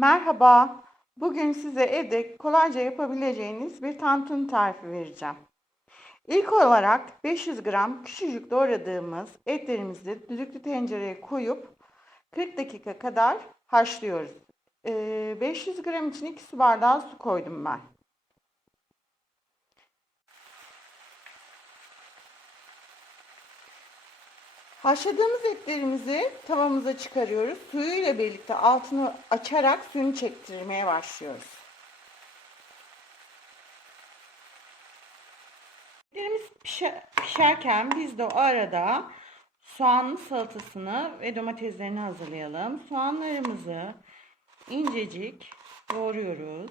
Merhaba. Bugün size evde kolayca yapabileceğiniz bir tantuni tarifi vereceğim. İlk olarak 500 gram küçücük doğradığımız etlerimizi düdüklü tencereye koyup 40 dakika kadar haşlıyoruz. Ee, 500 gram için 2 su bardağı su koydum ben. Haşladığımız etlerimizi tavamıza çıkarıyoruz. Suyuyla birlikte altını açarak suyunu çektirmeye başlıyoruz. Etlerimiz pişe- pişerken biz de o arada soğanlı salatasını ve domateslerini hazırlayalım. Soğanlarımızı incecik doğruyoruz.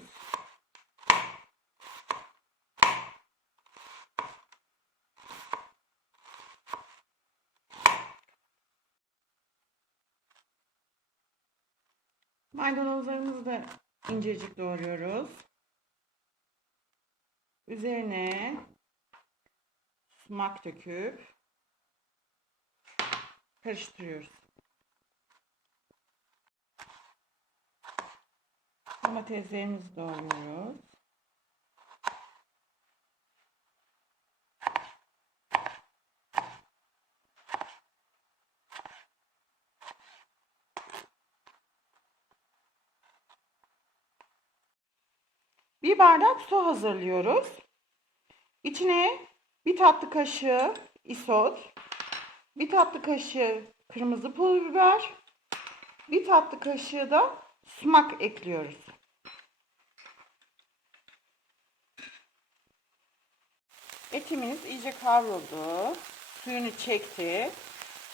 Maydanozlarımızı da incecik doğruyoruz. Üzerine sumak döküp karıştırıyoruz. Domateslerimizi doğruyoruz. Bir bardak su hazırlıyoruz. İçine bir tatlı kaşığı isot, bir tatlı kaşığı kırmızı pul biber, bir tatlı kaşığı da sumak ekliyoruz. Etimiz iyice kavruldu. Suyunu çekti.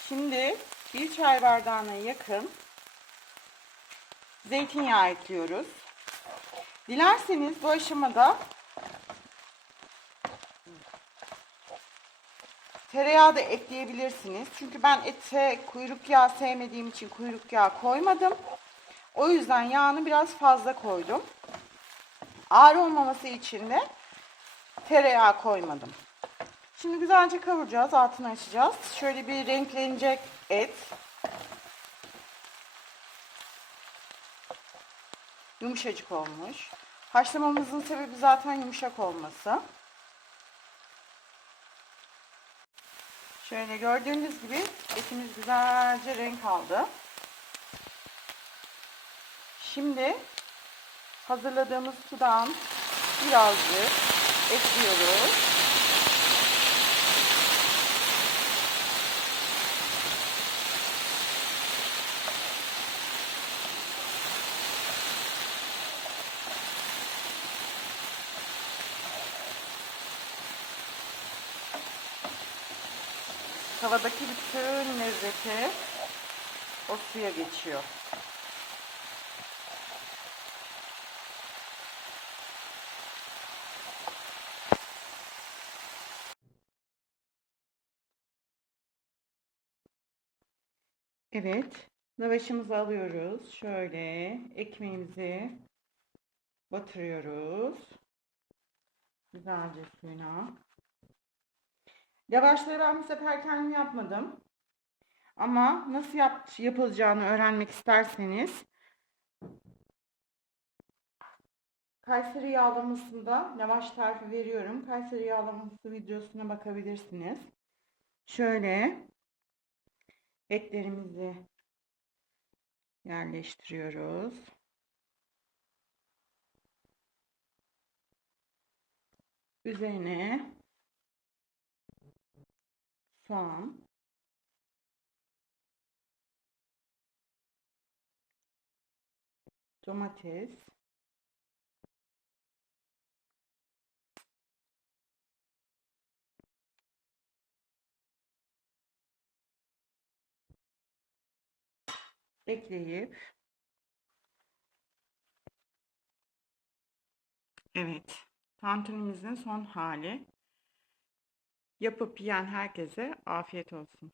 Şimdi bir çay bardağına yakın zeytinyağı ekliyoruz. Dilerseniz bu aşamada tereyağı da ekleyebilirsiniz. Çünkü ben ete kuyruk yağı sevmediğim için kuyruk yağı koymadım. O yüzden yağını biraz fazla koydum. Ağır olmaması için de tereyağı koymadım. Şimdi güzelce kavuracağız, altını açacağız. Şöyle bir renklenecek et. Yumuşacık olmuş. Haşlamamızın sebebi zaten yumuşak olması. Şöyle gördüğünüz gibi etimiz güzelce renk aldı. Şimdi hazırladığımız sudan birazcık ekliyoruz. Tavadaki bütün lezzeti o suya geçiyor. Evet, lavaşımızı alıyoruz. Şöyle ekmeğimizi batırıyoruz. Güzelce suyuna. Lavaşları ben bu sefer kendim yapmadım. Ama nasıl yap yapılacağını öğrenmek isterseniz Kayseri yağlamasında lavaş tarifi veriyorum. Kayseri yağlaması videosuna bakabilirsiniz. Şöyle etlerimizi yerleştiriyoruz. Üzerine soğan, domates, ekleyip. Evet, tantunimizin son hali. Yapıp yiyen herkese afiyet olsun.